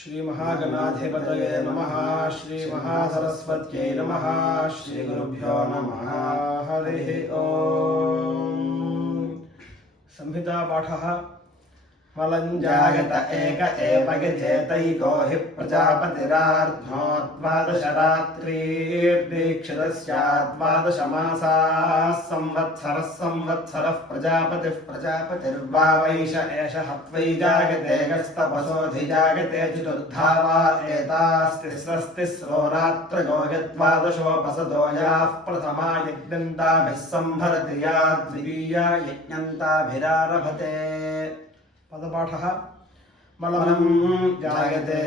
श्री महागणाधिपतये नमः। श्री महासरस्वत्यै नमः। श्री गुरुभ्यो नमः। हरिः ओम्। संहिता पाठः। मलञ्जायत एक एव गजेतैको हि प्रजापतिरार्ध्नो द्वादशरात्रिर्दीक्षितस्याद्वादशमासाः संवत्सरः संवत्सरः प्रजापतिः प्रजापतिर्वा वैश एष हत्वै जागते गस्तपसोऽधिजागते चतुर्धा वा एतास्तिस्रस्तिस्रो रात्रयो यद्वादशोपसदो याः प्रथमा यज्ञन्ताभिः संभरति या द्वितीया यज्ञन्ताभिरारभते। पदपाठः। मलं जायते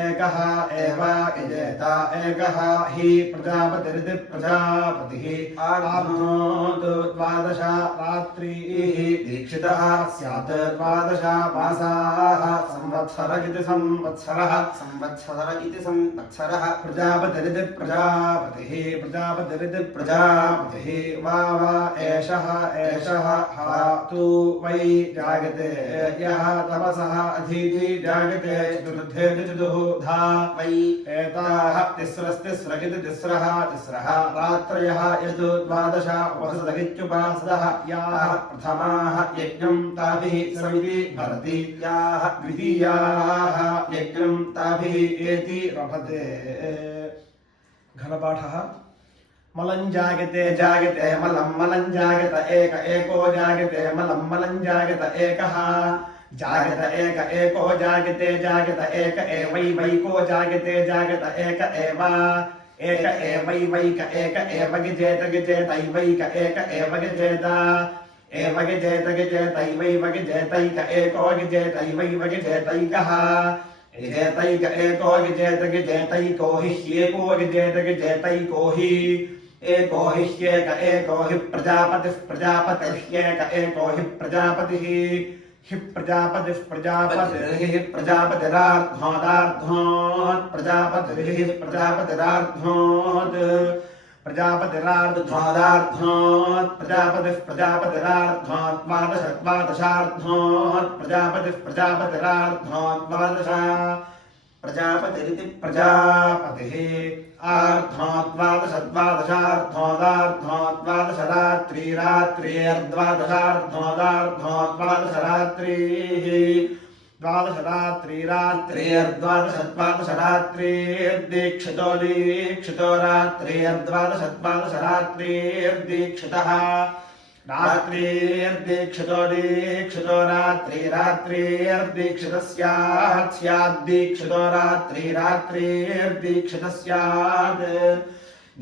एकः एव यजेत एकः हि प्रजापतिरिति प्रजापतिः आर्ध्नोत् द्वादश रात्रिः दीक्षितः स्यात् द्वादश मासाः संवत्सर इति संवत्सरः संवत्सर इति संवत्सरः प्रजापतिरिति प्रजापतिः प्रजापतिरिति प्रजापतिः वा एषः एषः हा तु वै जायते यः तपसः अधीति जागते चतुर्थे चतुर्धा वै एताः तिस्रस्तिस्रगिति तिस्रः तिस्रः रात्रयः यद् द्वादश उपसदगित्युपासदः याः प्रथमाः यज्ञं ताभिः समिति भरति याः द्वितीयाः यज्ञं ताभिः एति रभते। घनपाठः। मलं जागते जागते मलं मलं जागत एक एको जागते मलं मलं जागत एकः जागत एक एको जागते जागत एक एवैवैको जागते जागत एक एवैवैक एक एव गजेत गजेतैवैक एक एव गजेत एव गजेत गजेतैवैव गजेतैक एको गजेतैवैव गजेतैकः गजेतैक एको गजेत गजेतैको हि ह्येको गजेत गजेतैको हि एको हि ह्येक एको हि प्रजापतिः प्रजापतिर्ह्येक एको हि प्रजापतिः हि प्रजापतिः प्रजापतिर्हि प्रजापतिरार्ध्नोदार्ध्नोत् प्रजापतिर्हि प्रजापतिरार्ध्नोत् प्रजापतिरार्ध्नोदार्ध्नोत् प्रजापतिः प्रजापतिरार्ध्नोत् द्वादश द्वादशार्ध्नोत् प्रजापतिः प्रजापतिरार्ध्नोत् द्वादश प्रजापतिरिति प्रजापतिः आर्ध्नोत् द्वादश द्वादशार्ध्नोदार्ध्नोत् द्वादश रात्रिरात्रिर्द्वादशार्ध्नोदार्ध्नोत् द्वादश रात्रिः द्वादश रात्रिरात्रिर्द्वादश द्वादश रात्रिर्दीक्षितो दीक्षितो रात्रिर्द्वादश द्वादश रात्रिर्दीक्षितः रात्रिर्दीक्षितो दीक्षितो रात्रिरात्रिर्दीक्षितः स्यात् स्याद्दीक्षितो रात्रिरात्रिर्दीक्षितः स्यात्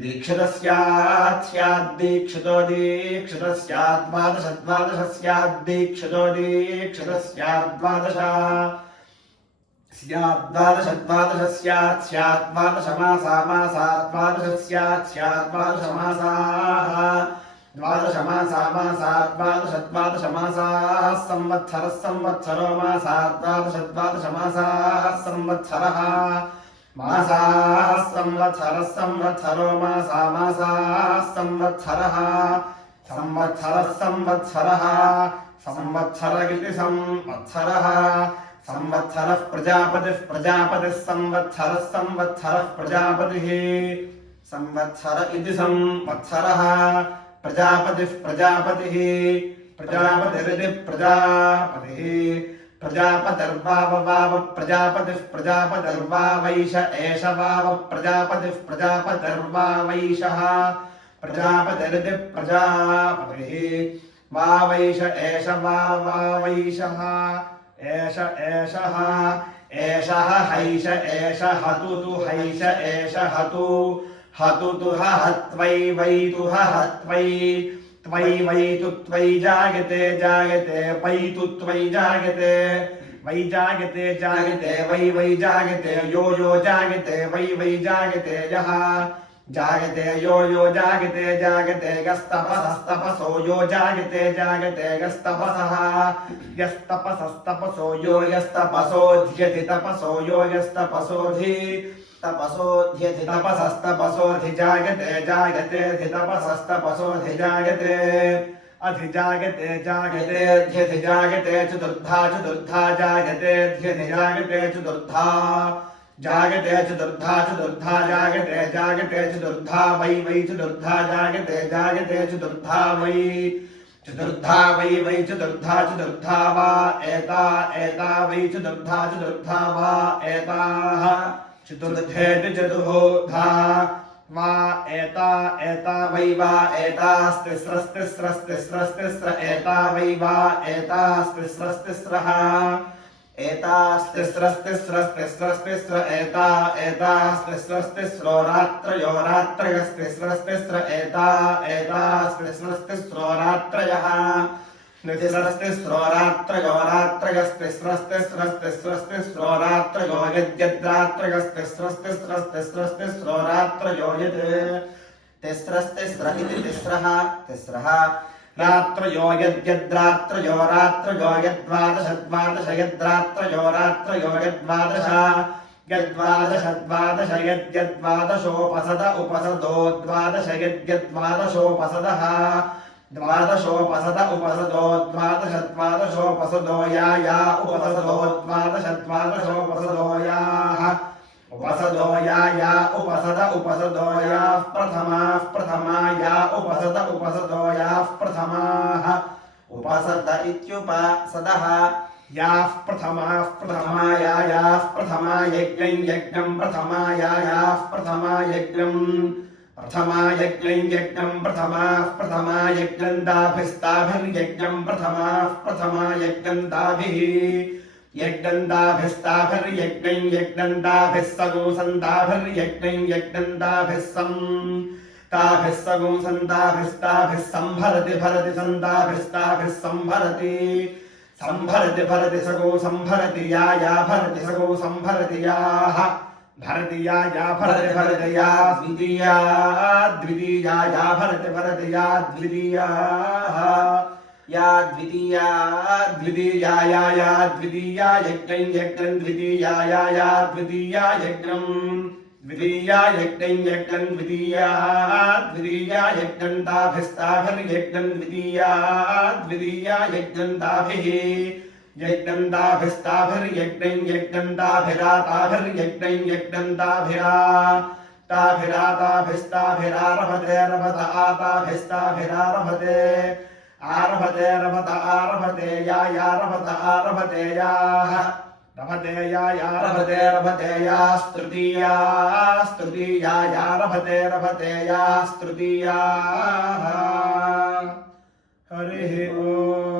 दीक्षितः स्यात् स्याद्दीक्षितो दीक्षितः स्यात् द्वादश द्वादश स्याद्दीक्षितो दीक्षितः स्यात् द्वादश स्यात् द्वादश द्वादश स्यात् स्यात् द्वादश मासा मासात् द्वादश स्यात् स्यात् द्वादश मासाः द्वादश मासा मासात् द्वादश द्वादश मासाः संवत्सरः संवत्सरो मासात् द्वादश द्वादश मासाः संवत्सरः मासाः संवत्सरः संवत्सरो मासा मासाः संवत्सरः संवत्सरः संवत्सरः संवत्सर इति संवत्सरः संवत्सरः प्रजापतिः प्रजापतिः संवत्सरः संवत्सरः प्रजापतिः संवत्सर इति संवत्सरः प्रजापतिः प्रजापतिः प्रजापतिरिति प्रजापतिः प्रजापतिर्वाव वाव प्रजापतिः प्रजापतिर्वा वैश एष वाव प्रजापतिः प्रजापतिर्वा वैशः प्रजापतिरिति प्रजापतिः वा वैश एष वाव वैशः एष एषः एषः हैष एष हतु तु हैष एष हतु हतु तु हत्वै वै तु हत्वै त्वै वै तु त्वै जायते जायते वै तु त्वै जायते वै जायते जायते वै जायते यो जायते वै जायते यः जायते यो जायते जायते यस्तपसस्तपसो यो जायते जायते यस्तपसः यस्तपसस्तपसो यो यस्तपसोऽध्यति तपसो यो यस्तपसोऽधि तपसोऽध्यति तपसस्तपसोऽधि जायते जायते तपसस्तपसोऽधि जायते अधिजागते जागते ध्यधिजागते चतुर्धा चतुर्धा जागते ध्यधिजागते चतुर्धा जागते चतुर्धा चतुर्धा जागते जागते चतुर्धा वै वै चतुर्धा जागते जागते चतुर्धा वै चतुर्धा वै चतुर्धा चतुर्धा वा एता एता वै चतुर्धा चतुर्धा वा एताः चतुर्थे चतुर्धा वा एता एता वै वा एतास्तिस्रस्तिस्रस्तिस्रस्तिस्र एता वै वा एतास्तिस्रस्तिस्रः एतास्तिस्रस्तिस्रस्तिस्रस्तिस्र एता एतास्तिस्रस्तिस्रो रात्रयो रात्रयस्तिस्रस्तिस्र एता एतास्तिस्रस्तिस्रो रात्रयः नितिस्रस्तिस्रो रात्रयो रात्रयस्तिस्रस्तिस्रस्तिस्रस्तिस्रो रात्रयो यद्यद्रात्रयस्तिस्रस्तिस्रस्तिस्रस्तिस्रो रात्रयो यद् तिस्रस्तिस्र इति तिस्रः तिस्रः रात्रयो यद्यद्रात्रयो रात्रयो यद्वादश द्वादश यद्रात्रयो रात्रयो यद्वादश यद्वादश द्वादश यद्यद्वादशोपसद उपसदो द्वादश यद्यद्वादशोपसदः द्वादशोपसद उपसदो द्वादश द्वादशोपसदो या या उपसदो द्वादश द्वादशोपसदो याः उपसदो या उपसद उपसदो याः प्रथमाः प्रथमा या उपसद उपसदो याः प्रथमाः उपसद इत्युपसदः याः प्रथमाः प्रथमा याः प्रथमा यज्ञं यज्ञं प्रथमा याः प्रथमा यज्ञं प्रथमा यज्ञं यज्ञं प्रथमाः प्रथमा यज्ञं दाभिस्ताभिर्यज्ञं प्रथमाः प्रथमा यज्ञं दाभिः यज्ञं दाभिस्ताभिर्यज्ञं यज्ञं दाभिः सगुंसन्दाभिर्यज्ञं यज्ञं दाभिः ताभिः सगुंसन्दाभिस्ताभिः संभरति भरति सन्दाभिस्ताभिः संभरति संभरति भरति सगो संभरति या भरति सगो संभरति याः भरति या भरति भरति या द्वितीया द्वितीया या भरति भरति या द्वितीयाः या द्वितीया द्वितीया या द्वितीया यज्ञं यज्ञं द्वितीया या द्वितीया यज्ञं द्वितीया यज्ञं यज्ञं द्वितीया द्वितीया यज्ञं दाभिस्ताभिर्यज्ञं द्वितीया द्वितीया यज्ञं दाभिः यज्ञं दाभिस्ताभिर्यज्ञं यज्ञं दाभिराताभिर्यज्ञं यज्ञं दाभिरा ताभिराताभिस्ताभिरारभते रभत आताभिस्ताभिरारभते आरभते रभत आरभते या रभत आरभते याः रभते या रभते रभते यास्तृतीया स्तृतीया या रभते रभते यास्तृतीयाः हरिः ओम्।